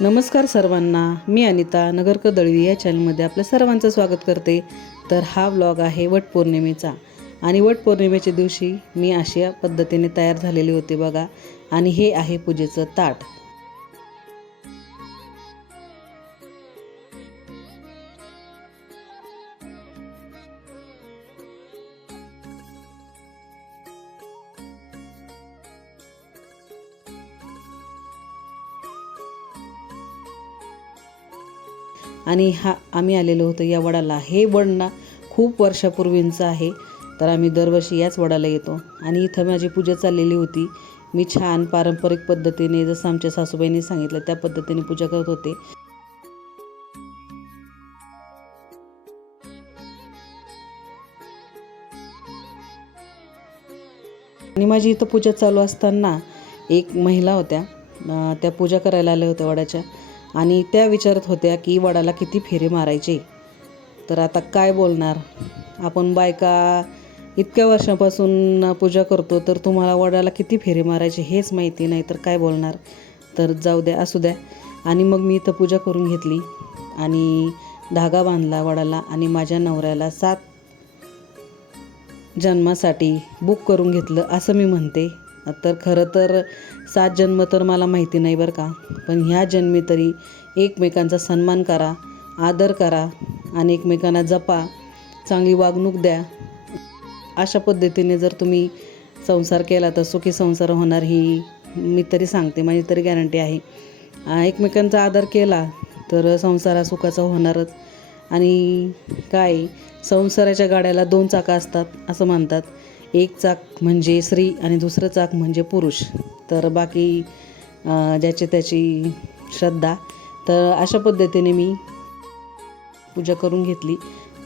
नमस्कार सर्वांना, मी अनिता नगरकर दळवी या चॅनलमध्ये आपल्या सर्वांचं स्वागत करते। तर हा व्लॉग आहे वटपौर्णिमेचा आणि वटपौर्णिमेच्या दिवशी मी अशा पद्धतीने तयार झालेली होते बघा। आणि हे आहे पूजेचं ताट। आणि हा आम्ही आलेलो होतो या वडाला। हे वड ना खूप वर्षापूर्वींचं आहे, तर आम्ही दरवर्षी याच वडाला येतो। आणि इथं माझी पूजा चाललेली होती। मी छान पारंपरिक पद्धतीने जसं आमच्या सासूबाईंनी सांगितलं त्या पद्धतीने पूजा करत होते। आणि माझी इथं पूजा चालू असताना एक महिला होत्या, त्या पूजा करायला आल्या होत्या वडाच्या। आणि त्या विचारत होत्या की वडाला किती फेरे मारायचे। तर आता काय बोलणार, आपण बायका इतक्या वर्षापासून पूजा करतो, तर तुम्हाला वडाला किती फेरे मारायचे हेच माहिती नाही, तर काय बोलणार। तर जाऊ द्या, असू द्या। आणि मग मी इथं पूजा करून घेतली आणि धागा बांधला वडाला आणि माझ्या नवऱ्याला 7 जन्मासाठी बुक करून घेतलं असं मी म्हणते। तर खरं तर 7 जन्म तर मला माहिती नाही बरं का, पण ह्या जन्मी तरी एकमेकांचा सन्मान करा, आदर करा आणि एकमेकांना जपा, चांगली वागणूक द्या। अशा पद्धतीने जर तुम्ही संसार केला तर सुखी संसार होणार ही मी तरी सांगते, माझी तरी गॅरंटी आहे। एकमेकांचा आदर केला तर संसार सुखाचा होणारच। आणि काय, संसाराच्या गाड्याला 2 चाकं असतात असं म्हणतात। एक चाक म्हणजे स्त्री आणि दुसरं चाक म्हणजे पुरुष। तर बाकी ज्याची त्याची श्रद्धा। तर अशा पद्धतीने मी पूजा करून घेतली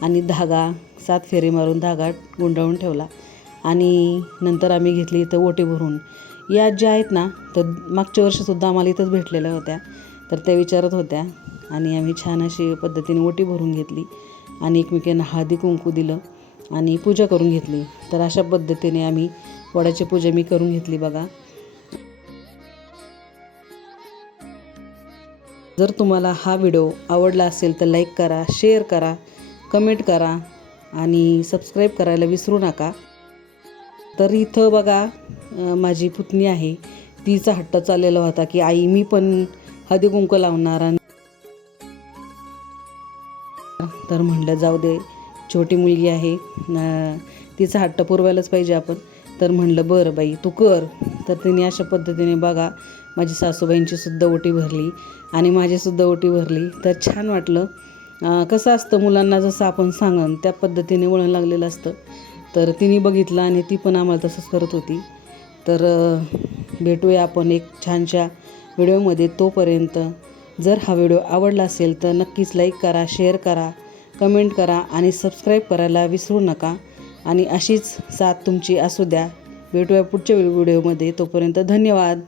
आणि धागा 7 फेरे मारून धागा गुंडाळून ठेवला। आणि नंतर आम्ही घेतली इथं ओटी भरून। या ज्या आहेत ना, तर मागच्या वर्षीसुद्धा आम्हाला इथंच भेटलेल्या होत्या, तर त्या विचारत होत्या। आणि आम्ही छान अशी पद्धतीने ओटी भरून घेतली आणि एकमेकांना हळदी कुंकू दिलं आणि पूजा करून घेतली। तर अशा पद्धतीने आम्ही वडाची पूजा मी करून घेतली बघा। जर तुम्हाला हा व्हिडिओ आवडला असेल तर लाईक करा, शेअर करा, कमेंट करा आणि सबस्क्राईब करायला विसरू नका। तर इथं बघा, माझी पुतणी आहे, तिचा हट्ट चाललेला होता की आई मी पण हळदी कुंकू लावणार। आणि तर म्हणलं जाऊ दे, छोटी मुलगी आहे, तिचा हट्ट पुरवायलाच पाहिजे आपण। तर म्हणलं बरं बाई तू कर। तर तिने अशा पद्धतीने बघा माझी सासूबाईंची सुद्धा ओटी भरली आणि माझीसुद्धा ओटी भरली। तर छान वाटलं। कसं असतं, मुलांना जसं आपण सांगन त्या पद्धतीने वळण लागलेलं असतं। तर तिने बघितलं आणि ती पण आम्हाला तसंच करत होती। तर भेटूया आपण एक छानशा व्हिडिओमध्ये। तोपर्यंत जर हा व्हिडिओ आवडला असेल तर नक्कीच लाईक करा, शेअर करा, कमेंट करा आणि सबस्क्राईब करायला विसरू नका। आणि अशीच साथ तुमची असू द्या। भेटूया पुढच्या व्हिडिओमध्ये, तोपर्यंत धन्यवाद।